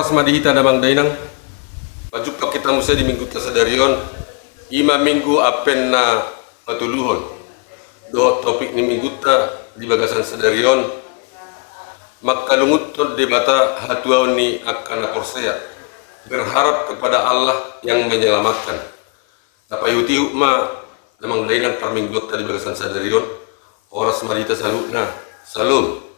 horas madihita damang dainang pajuk kita musa di minggu tasadarion ima minggu apen na patuluhon do topik ni minggu ta di bagasan sadarion makalungut to debata hatuaw ni akan korsea berharap kepada Allah yang menyelamatkan tapayuti ma damang dainang parminggu ta di bagasan sadarion horas madihita salutna salum.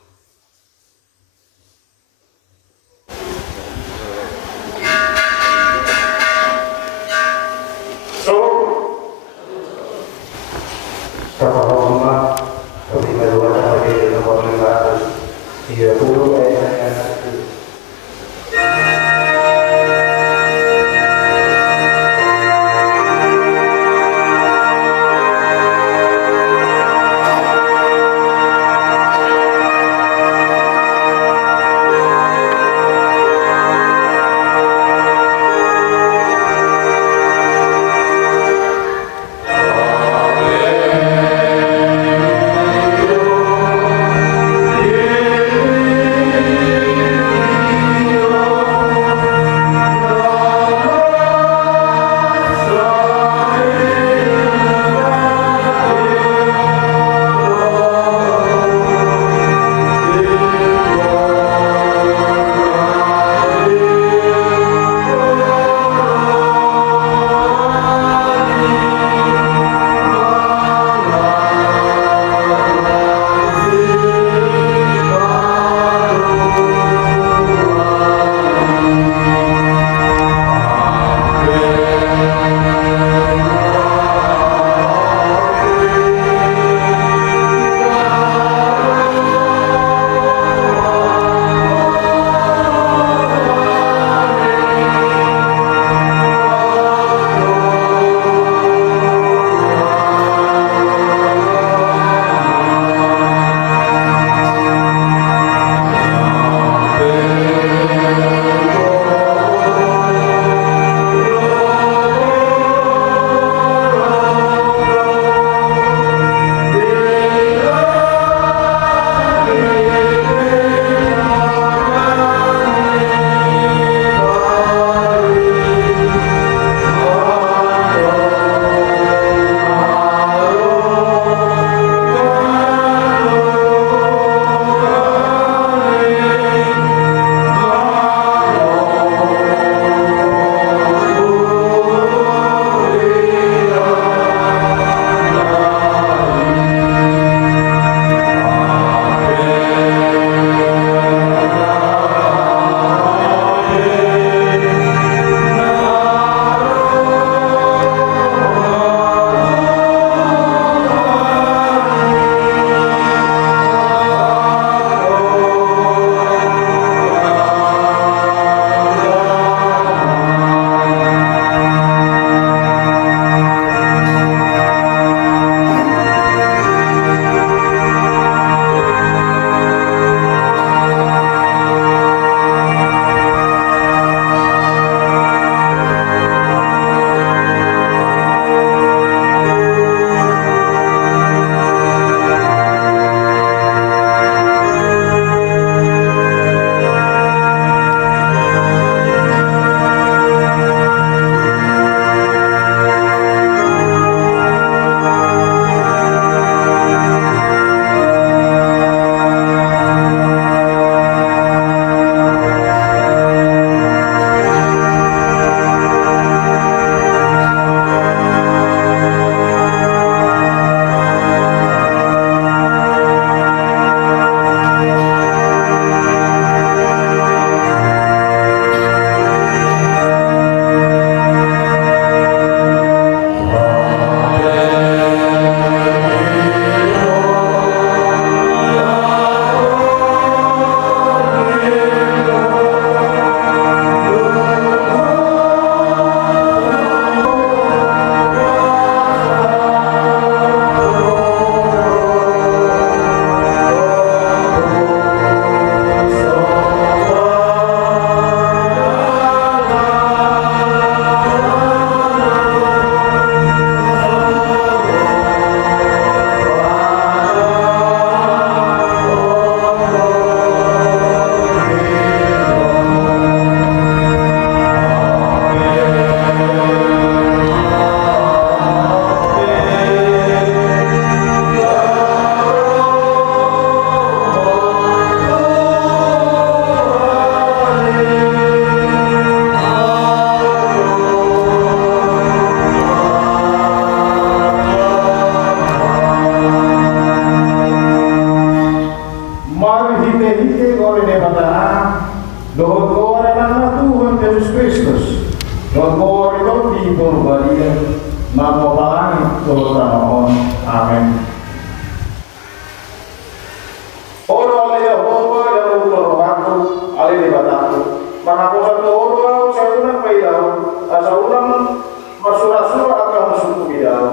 Namo pangani turut mohon. Amin. Oro ale Yehova yang utur rohku, ale ibadahku. Manaposan doa saya unang pailaw, asa unang masura-sura akan masuk bidaw.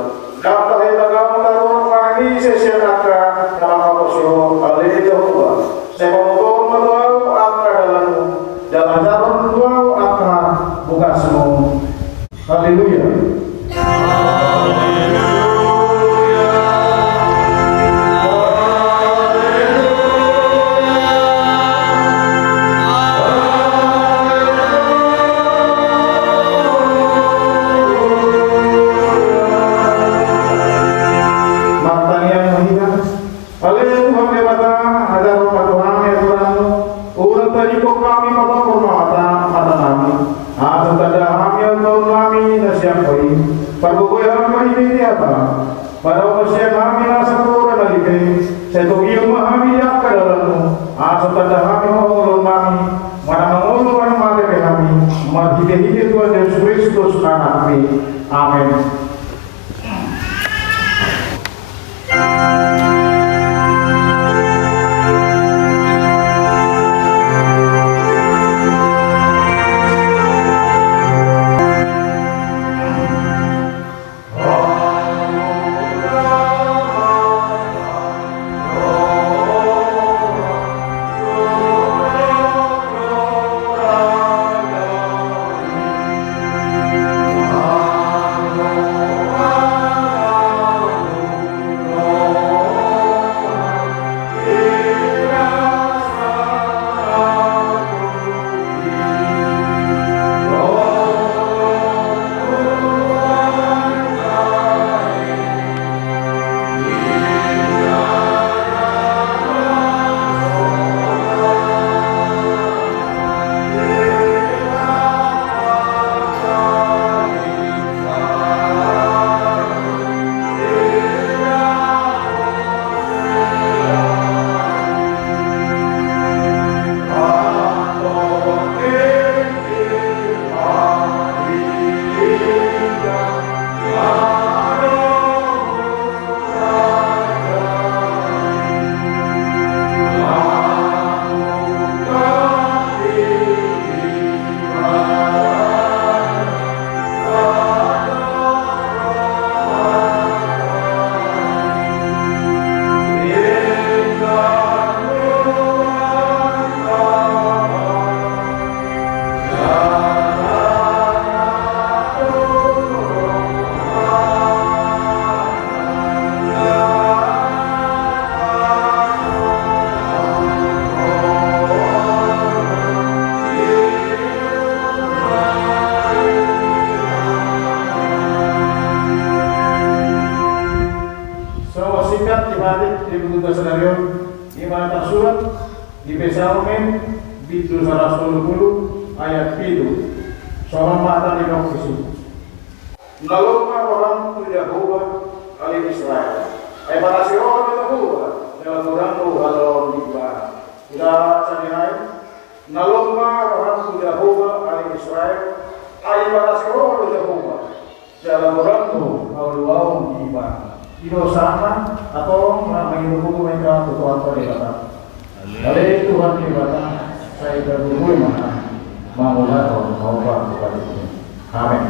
Dapat hitagang tarong pangani sesya naka namaposyo ale Yehova. Saya pamukul maluaw akra dalammu, jalan-jalan luaw akra bukasmu. Haleluya. Amin. di Psalmen Bidu 120 ayat 7 soal mata di Nokisi. Lalu orang tu Yahova kali Israel. Para siro itu Yahova dalam orang tu kalau dibaca. Tidak sanai. Naloma orang tu Yahova kali Israel. Para siro itu Yahova dalam orang tu kalau dibaca. Itu sama atau mengikuti mereka Tuhan pada dari Tuhan kita saya berhubung mana mengulat atau mengubah kepada Tuhan. Amin.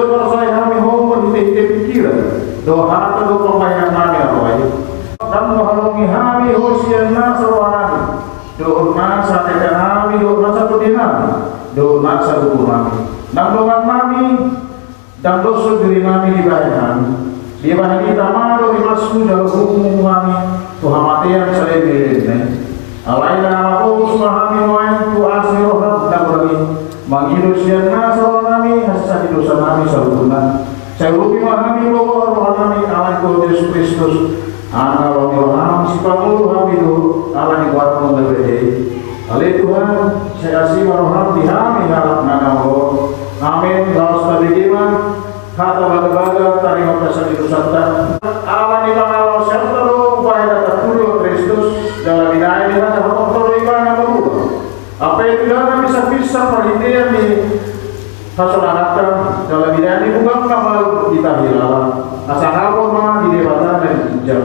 dokter saya kami homo di pikiran doa atau pemain kami apa aja dan menghalungi kami hosian nasa warani doa nasa tekan kami doa nasa pedinami doa nasa hukum kami dan doa kami dan dosa diri kami di bawah kami di bawah kita malu di masuk dalam hukum kami Tuhan matian saya beri alaina aku kami wae tu asiro dan berani mangirusyan nasa kami hasa dosa kami salunan saya rupi kami bahwa kami Allah Yesus Kristus anak rohani si pamulu kami itu Allah di kuat mengerti oleh Tuhan saya kasih rohani kami dalam nama Allah amin laos tabigiman kata baga-baga tarima kasih itu santa Allah di mana serta upaya dapat dulu Kristus dalam bidang ini kan faktor ibadah berubah apa itu dalam bisa perhatian di hasilkan dalam bidang ini bukan kamal kita hilang asal apa mah di dewata dan jam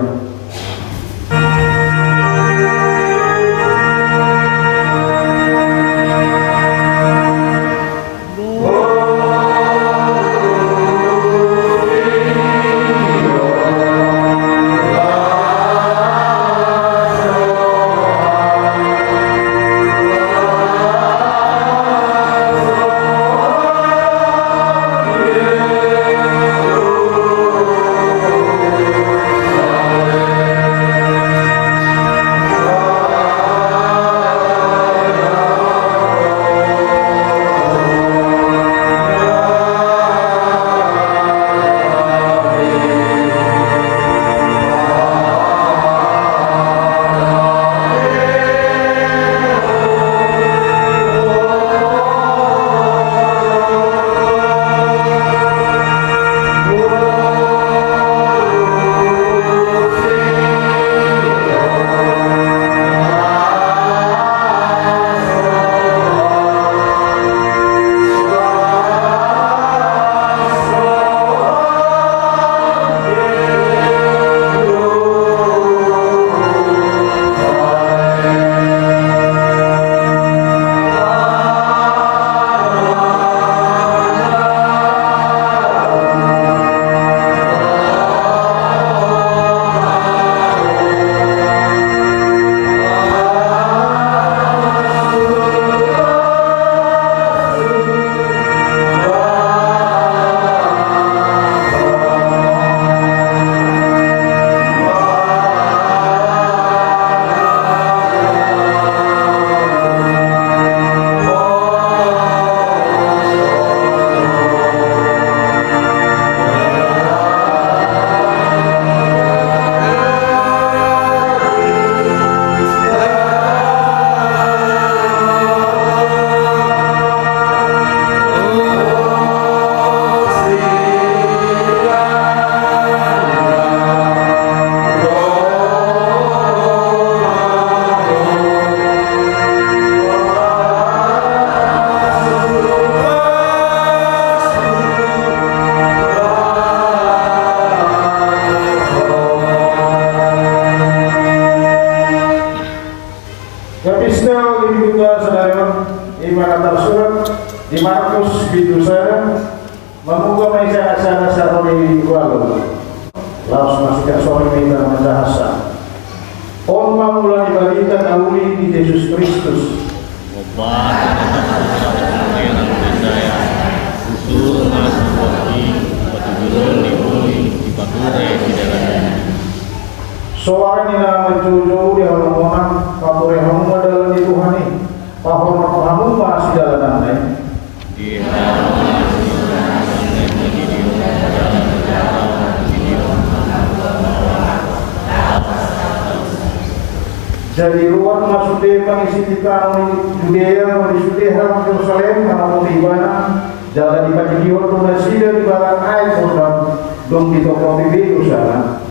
di Markus Bidusa memuka meja asana saroni walu laos masihkan suami minta mendahasa on mamula dibalikan auli di Yesus Kristus soaran ina mencucu di halaman papure hamu adalah di Tuhani pahon hamu masih dalam nanai jadi ruang masuk di pangisi kita Judea di Judea Yerusalem nama Ibadah jalan di Pajikiwa donasi dari barat air dan dong di toko TV usaha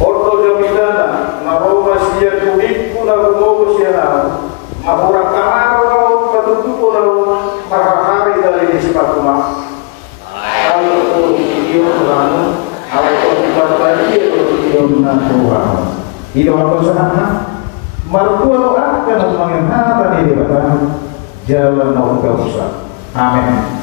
Orto jamidana maroma sia kudik puna gumogo sia mahura kamaro patutu puna mahari dari sepatuma kalau itu Tuhan Kalau diperbaiki itu na Tuhan. Itu apa sana? Martua akan mengenhata di depan jalan mau usah. Amin.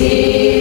See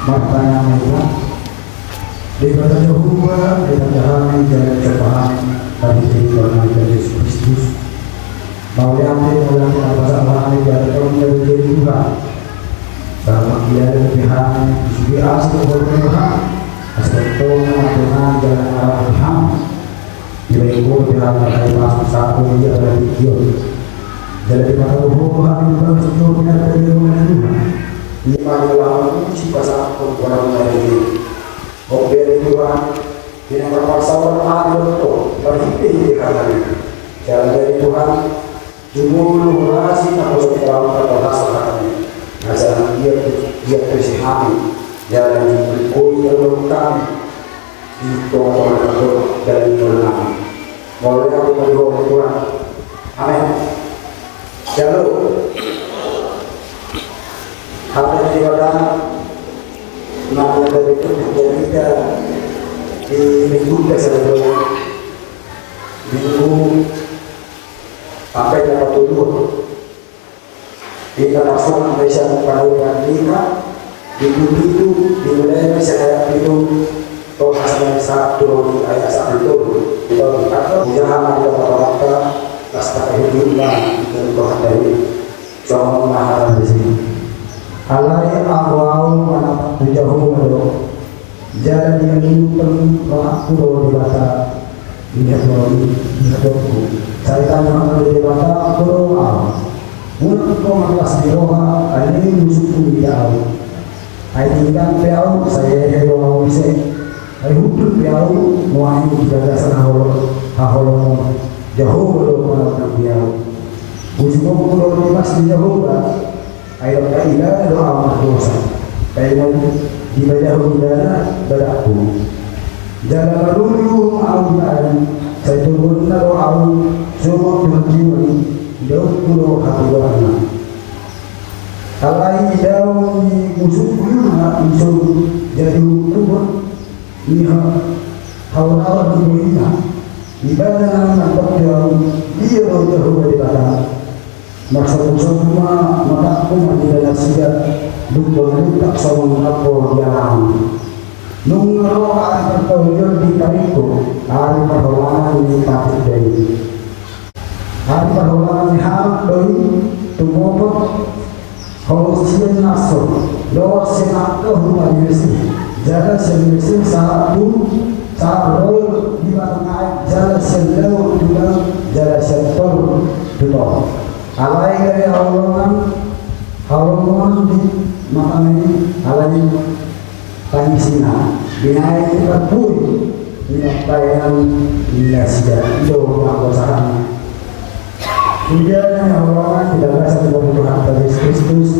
Martanya mereka daripada Jehovah dikatakan jalan cobaan bagi kehidupan Yesus Kristus. Mau diambil oleh apa-apa dari Tuhan. Sama dia Tuhan di asal Tuhan. Asal Tuhan jalan arah Tuhan. Ibu Tuhan dari masuk satu dia dari Tuhan. Jadi pada Tuhan juga sesungguhnya dari Tuhan. Lima lalu jika satu orang dari Tuhan yang terpaksa orang itu berhenti di kanan jalan dari Tuhan jumlah nasi harus dalam kata kami asalkan dia bersihami jalan di koi yang kami di Tuhan dari Tuhan mulai aku berdoa Tuhan amin jalur hal yang nama dari kita di minggu sebelum minggu sampai dapat tujuh kita langsung bisa pada lima minggu itu dimulai bisa kayak itu Tuhan satu ayat satu kita berkata jangan ada kata-kata pasta hiduplah dari Tuhan dari Tuhan Maha di sini. Alai awal mana jauh melo jalan yang itu aku di bata ini aku saya tanya di bata aku untuk mengelas di roha ini musuhku jauh ini kan jauh saya jauh bisa saya hidup jauh mau jaga sana halo jauh melo mana jauh musuhku kalau masih jauh ayat kaidah doa berdosa kaidah dibaca hudana beraku jalan dulu awal saya turun doa semua berjiwa doa hatiwana alai daun musuhnya musuh jadi kubur liha hawa dunia ibadah nampak jauh dia jauh dari badan maksud semua maka aku tidak siap dukung tak sama apa yang nungro akan terjadi di kariku hari perlawanan di pati dari hari perlawanan hal dari tumbuh holusian nasr doa senat rumah Yesus jalan Yesus satu rol di mana jalan sendau juga jalan sentor dua alai dari halaman di makam ini alai panisina binai terpui minapaian inasiya itu yang bersama kemudian halaman tidak berasa Tuhan Yesus Kristus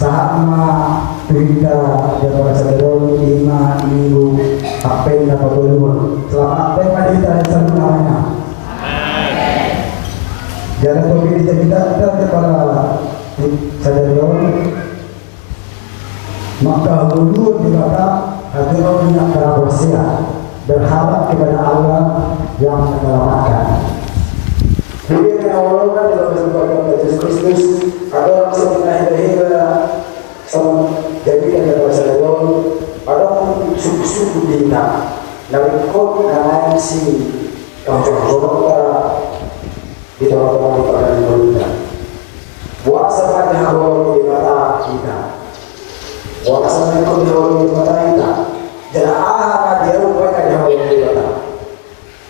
saat kita dapat sadar 5 minggu apa yang dapat berubah selama apa yang kita sebenarnya jalan pemilih kita kepada sadarion maka dulu dikata agar minyak kerabosia berharap kepada Allah yang menyelamatkan. Kemudian Allah dalam kesempatan Yesus Kristus ada sebenarnya hingga jadi kepada sadarion ada suku-suku kita dari kod dan si kaum-kaum di dalam pada kita. Buat sebagai hal di mata kita. Buat sebagai hal di mata kita. Jangan apa dia bukan hal di mata.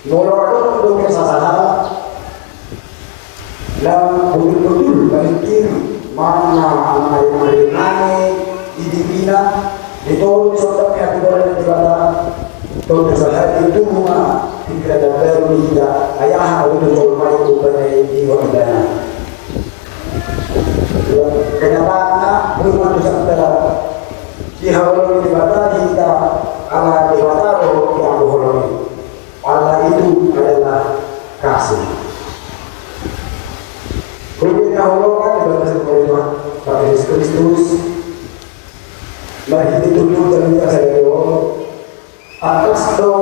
Nolok itu untuk kesasana. Dan betul-betul balik kiri mana mari dibina ditolong sudah pihak di mata. Untuk kesalahan itu semua tidak ada baru tidak ayah untuk bermain bukan di wajah. Kenyataannya belum ada sementara dihalau di mata kita ala di mata roh yang bohong. Allah itu adalah kasih. Kemudian Allah kan dalam sebuah Tuhan Yesus Kristus. Mari ditunjuk dan kita sadari atas do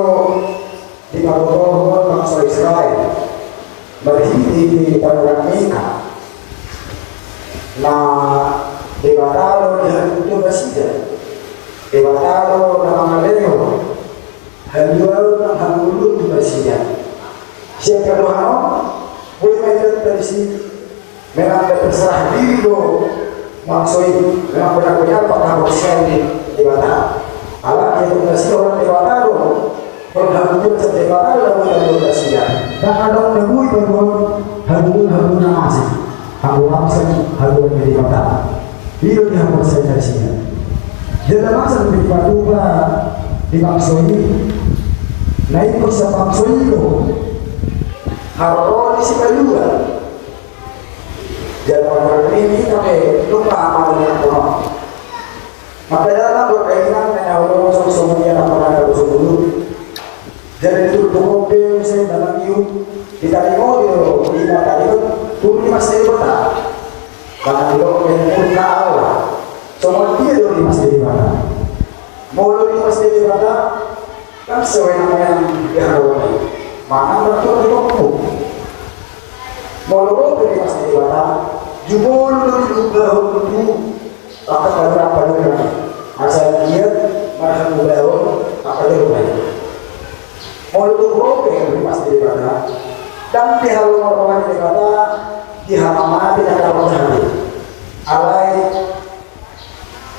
di bawah bangsa Israel berhenti di padang Meka. Nah, di Batalo dia itu masih Dewataro na mga leo, haluan ng hangulun na siya. Siya kaluhano, boleh melihat dari sini, memang terserah diri lo, maksudnya memang benar-benar apakah bersiap di dewata. Alat yang dikasih orang dewata lo, kalau hangulun sa dewata lo yang dikasih. Dan kalau negui baru hangulun na masih, hangulun di dewata. Itu dia bersiap dari sini. Dia masa lebih patuha di bangsa ini, naik sa bangsa ini harus si kedua. Jadi orang ini kami lupa apa yang kono. Maka dalam berkaitan dengan Allah semuanya apa yang dulu. Jadi itu dokumen saya dalam itu kita lihat di tadi itu tuh masih betul. Karena dokumen pun Allah. Semua dia dulu masih di mana? Mau dulu masih di mana? Kan sesuai yang diharapkan. Mana betul itu? Mau dulu masih di mana? Jumul juga untuk akan berapa dulu? Asal dia marah mula akan berapa? Mau dulu masih di mana? Dan di haluan orang di mana? Di halaman tidak ada matahari. Alai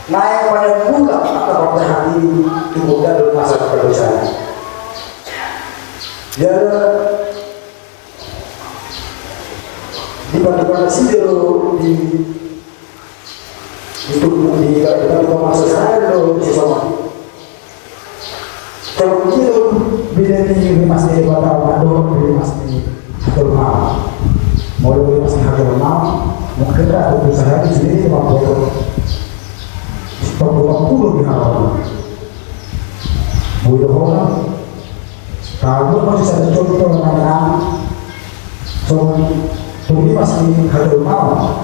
naik pada bulan maka matahari dibuka dalam masa kedosaan. Jadi dibandingkan sendiri di masuk saya lo di sana. Kalau begitu bila ni masih di kota Bandung, bila masih di rumah, mulai masih di rumah, mungkin ada usaha di sini mampu. 20 di awal. Boleh orang kalau masih ada contoh mana so ini masih ada rumah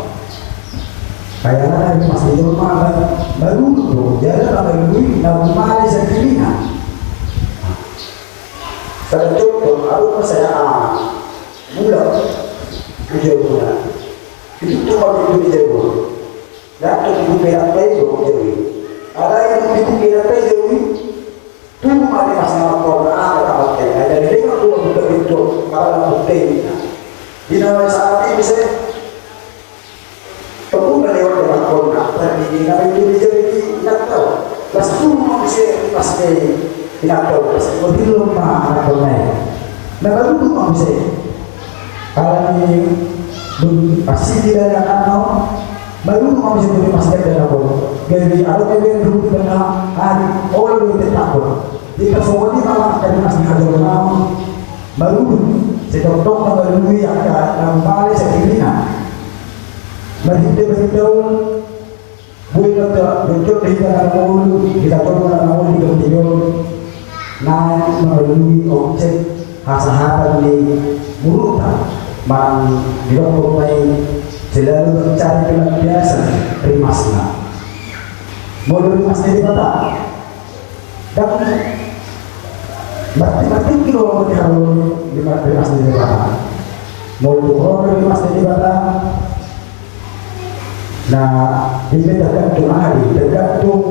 kayaknya masih di rumah baru tuh jadi kalau ini dalam Malaysia Filipina ada contoh aku saya bulan hijau bulan itu cuma itu hijau dan itu perak itu jadi ada yang dipikir apa jadi tu mari masalah corona atau apa ada jadi kalau betul itu kalau betul di dalam saat ini saya perlu lewat dengan corona tapi di dalam itu jadi tidak tahu pasti masih tidak tahu pasti belum ada corona nah baru masih kalau ini pasti tidak akan baru mau bisa beri masjid dalam bol. Jadi ada yang dulu pernah hari orang itu takut. Jika semua ini malah dari masjid hajar malam baru sedotok baru ini akan kembali sekiranya. Berhitung boleh kita bentuk kita mau kita coba mau di video naik melalui objek hasil di mulut mang di lokal lain. Selalu mencari pelampiasan rimasna. Mulai rimasna di mata. Dan berarti kilo kalau rimasna di mata. Mulai rimasna di mata. Nah, ini tergantung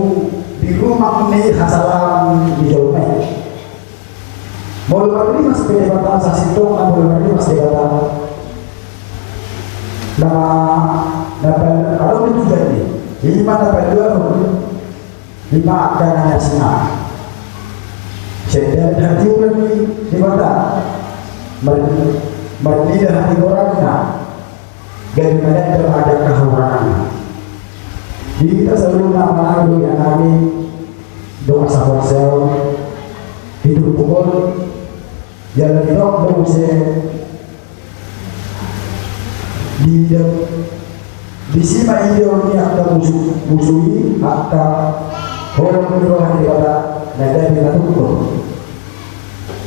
di rumah ini hasalam di jauhnya. Mulai rimasna di mata sasitu, mulai rimasna di mata. Kalau itu jadi 5 dapat 2 5 akan hanya senang sedang hati orang di mata berlidah hati orangnya dan melihat terhadap keharuannya kita selalu nama yang kami doa sahwasel hidup pukul jalan hidup berusia di sini ideologi akan musuhi akan orang menyeruakan kepada negara dengan hukum.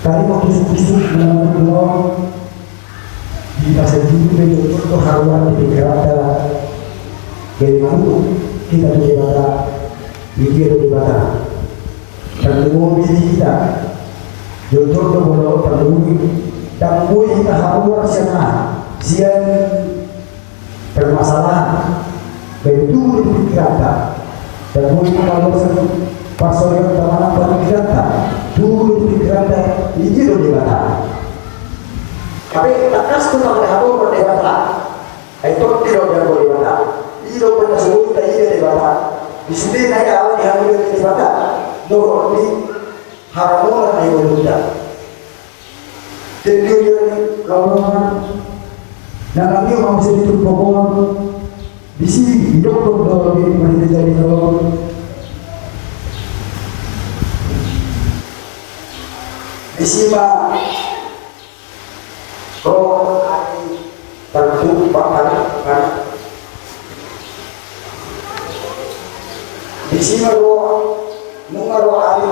Tadi waktu tusuk menang di pasal itu bentuk haruan di pikiran bagaimana kita berdebat, pikir berdebat, perlu kita, jodoh boleh perlu dan kita haruan sian permasalahan begitu dipikirkan dan mungkin kalau pasokan teman baru dirata dulu dirata ini dulu dirata tapi atas tu tak ada apa dirata itu tidak ada boleh dirata ini dulu punya suhu kita ini dirata di sini naik awal di hamil dirata dulu di haramulan naik berubah jadi kawan dan lagi orang bisa ditumpuk di sini hidup berdoa di mana jadi doa di sini roh hati tertumpahkan di sini roh mengaruh hati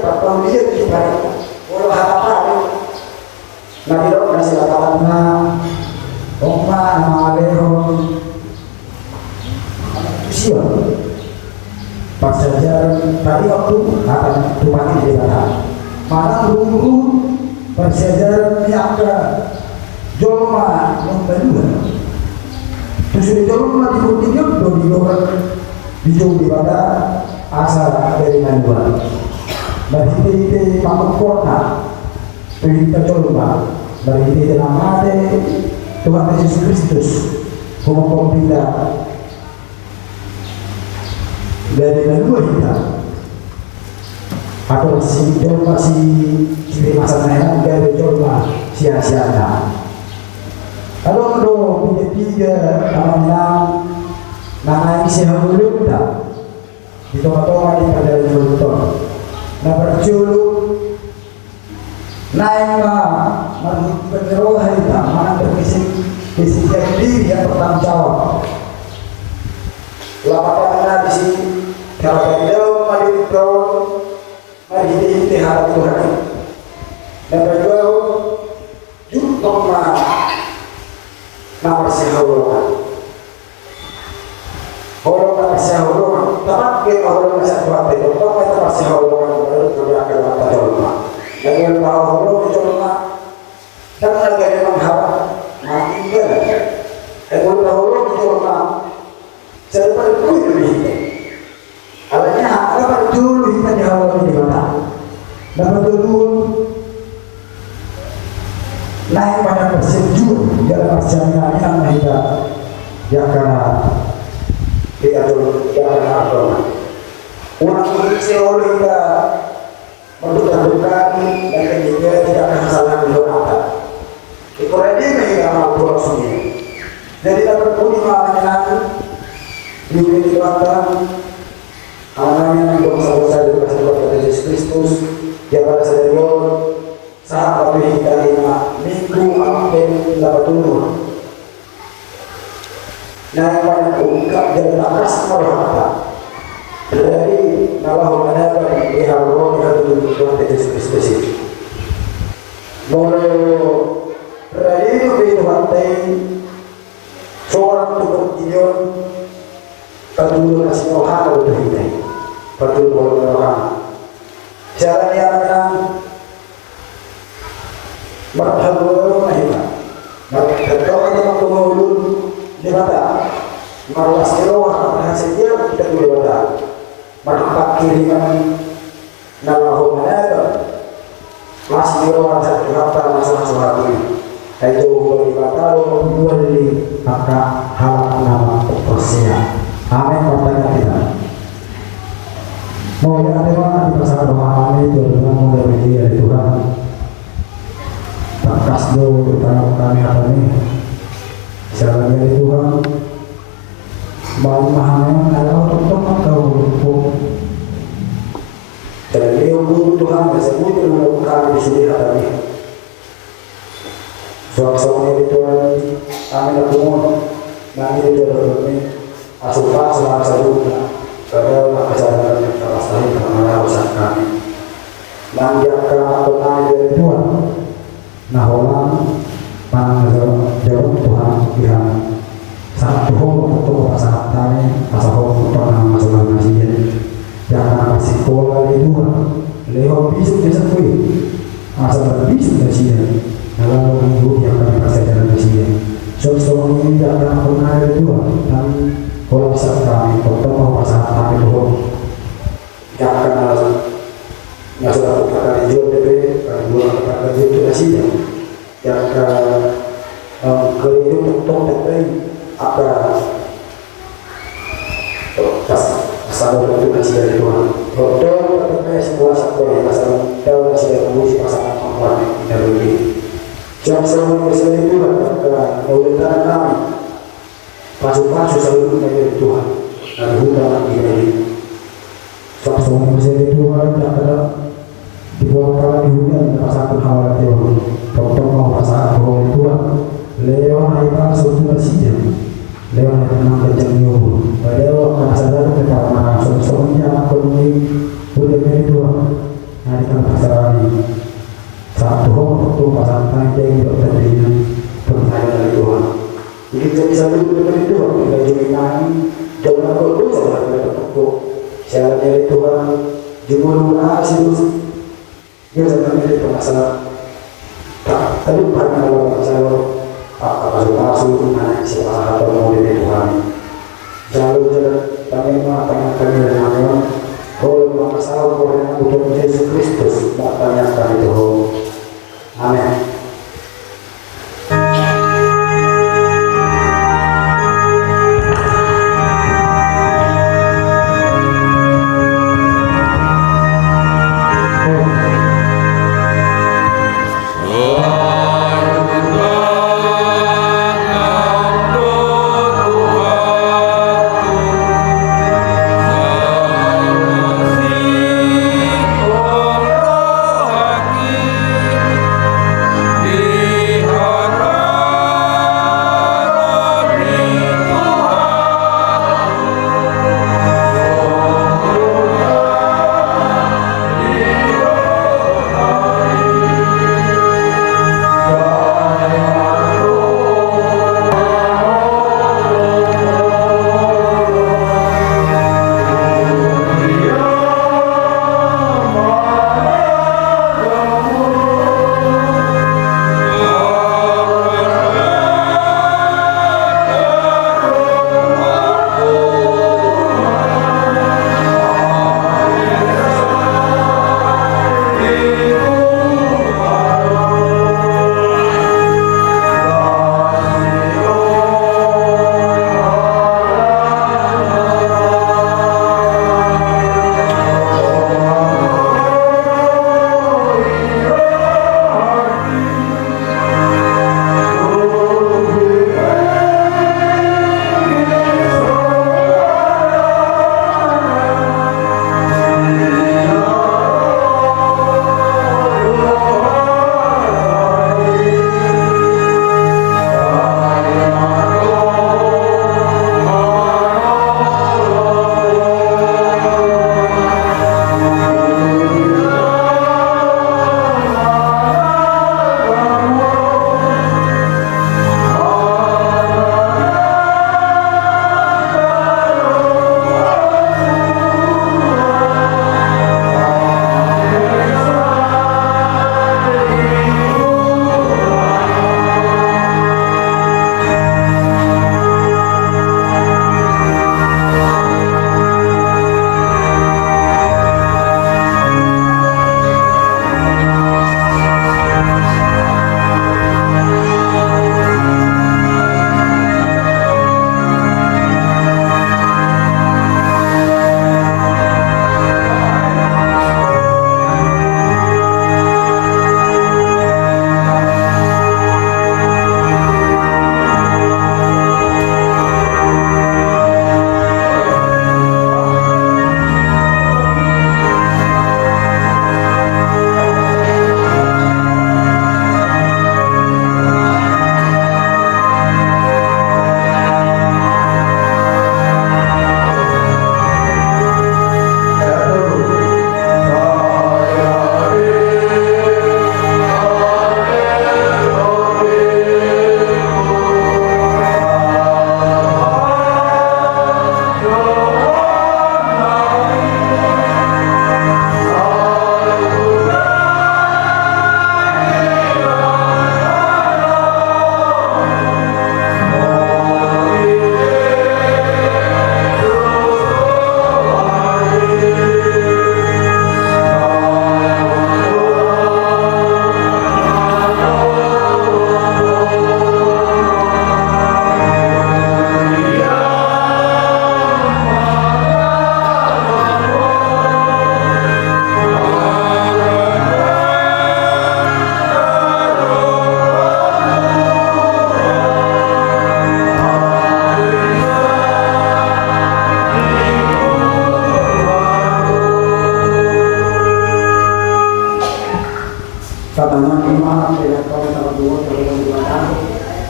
perdulian di balik walau harapan nabi roh kasih latarana Oma Aleho usia pas saja tadi waktu akan tumpah di mana mana guru persejaran niaga jolma membelu terus jolma dikutinjuk do di mana asal dari mana berarti itu pamuk kota perintah jolma berarti itu nama Tuhan Yesus Kristus hukum kita dari kedua kita atau si jolma si ciri masanya dari jolma sia-sia kalau do punya tiga nama ini siapa dulu kita di tempat-tempat di pada jolma nah berjulu naik menyeruh kita mana berkisih diri yang bertanggung jawab lapaknya di sini kalau kita mari kita harap Tuhan dan berdoa untuk nama sehaulah orang nama sehaulah tapi kita orang masih kuat itu tapi nama sehaulah baru tidak akan dapat jolma yang tahu orang jolma dan lagi memang harap mati enggak kalau tahu orang jolma saya perlu ini alanya apa dulu kita jawab di mana dapat dulu naik pada persetujuan dalam perjalanan yang kita karena kita dulu karena apa orang kecil oleh kita menduga-dugaan dan juga tidak akan salah menggunakan ikuran ini kita mampu sendiri jadi dapat pun menyenangkan diri dikeluarkan amanahnya untuk dosa-dosa dari Tuhan Yesus Kristus yang pada sadarion saat waktu kita minggu akhir dapat turun nah yang banyak ungkap dan atas merata dari nalahu manabat di harum yang Tuhan Yesus Kristus itu mulai dari itu hantai seorang tukang tinjau Padahal nasi rohan atau tidak, padahal rohan. Cara dia menang, berhaluan mahina. Mereka orang pemulun di mata, maruas rohan hasil dia tidak boleh mata. Mereka kiriman nalahu mana masih rohan satu harta masuk hati. Itu boleh mata, boleh maka hal nama persia. Amin pertanyaan kita. Mau yang ada mana di pasar doa amin itu dengan mudah media dari Tuhan. Tak kasdo tanah kami apa ini. Jalan dari Tuhan. Mau mahamnya adalah untuk kau hukum. Dan dia guru Tuhan tersebut yang kami di sini hari ini. Suami Tuhan kami lakukan nanti Tuhan asupa selama satunya pada ajaran yang telah sahih karena usaha kami menjaga penai dari Tuhan nah orang jauh Tuhan Tuhan saat Tuhan untuk pasangan kami pasangan pernah masuk nasihat jangan kasih sekolah di Tuhan lewat bisik biasa kui asal bisik nasihat dalam minggu yang kami kasih jalan nasihat soal ini jangan pernah dari Tuhan dan Kalau bisa kami, untuk mau pasangan kami Tuhan, yang kenal, yang sudah katakan jual DP, dua katakan jual donasinya, yang ke itu untuk DP apa pasal donasi dari Tuhan. Untuk DP semua satu yang pasal donasi dari musik pasangan perempuan dari ini. Jam selama bersama Tuhan, mengulangkan kami. Pasu-pasu selalu menjadi Tuhan dan hutang ini. Sama-sama bersama Tuhan dan ada dibuat kala di hujan pasangan hawala Tuhan. Untuk mau pasangan hawala Tuhan. Leo hai pasu Tuhan sinya. Leo hai tenang kencang nyuruh. Leo akan sadar karena semuanya aku ini udah dari Tuhan. Hari kan pasangan ini. Saat Tuhan untuk pasangan panjang untuk terjadinya percaya dari Tuhan. Jadi kita bisa duduk itu, kita jadi nyanyi, jangan aku dulu saya tidak berpukul. Saya dari Tuhan, jumlah asyik, dia sedang menjadi masalah. Tapi pada kalau saya pasal naik siapa atau mau dari Tuhan, jalur jalan kami mengatakan kami dari Tuhan. Kalau masalah orang untuk Yesus Kristus, makanya kami Tuhan. Amin.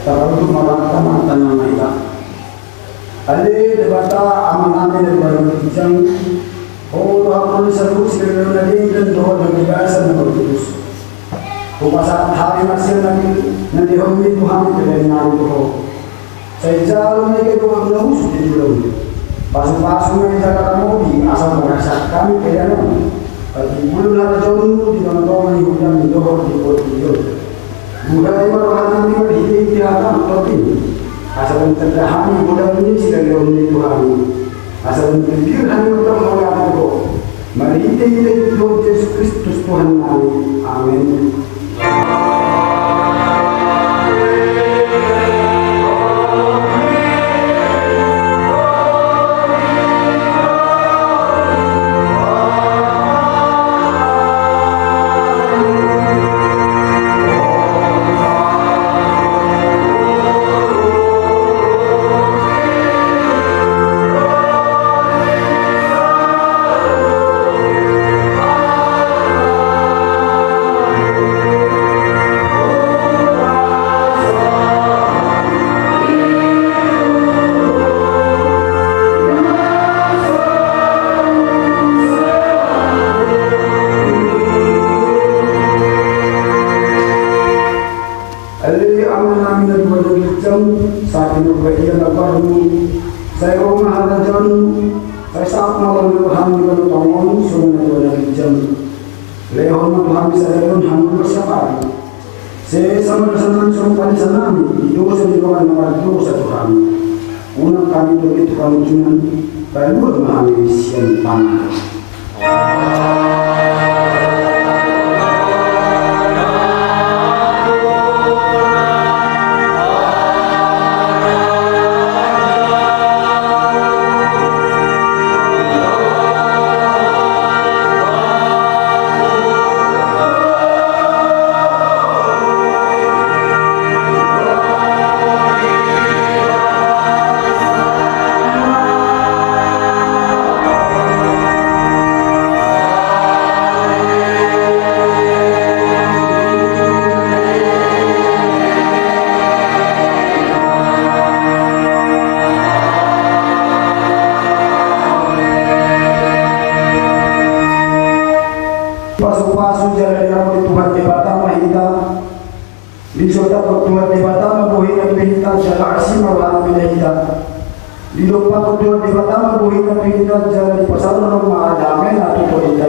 terlalu melakukan tanah kita. Ali debata aman-aman dari baru kijang. Oh, aku seru sekali lagi dan doa dan biasa berputus. Kupasat hari masih lagi nanti homit Tuhan dari nama Tuhan. Saya jalan lagi ke bawah di dulu. Pasu-pasu yang jaga mobil asal merasa kami keadaan. Bagi bulu ada jauh di teman-teman yang hujan di doa di portfolio. Budaya orang ini berhidup di alam topi. Asal terjahani budaya ini sudah diomongin Tuhan. Asal berpikir hanya untuk mengatakan Tuhan. Mari kita Tuhan Yesus Kristus Tuhan kami. Amin. Saya rumah ada jam, saya saat malam Tuhan juga tolong suruh ada jam. Lehon Tuhan bisa lehon hampir bersiapa. Saya sama dengan suruh pada sana, dosa di bawah nama dosa Tuhan. Unak kami begitu kami cuman baru memahami sian panah. Pasu-pasu jalan yang Tuhan di Batama kita di soda Tuhan di Batama bohina kita jalan asima wala kita di lupa Tuhan di Batama bohina kita jalan di pasar rumah damai atau kita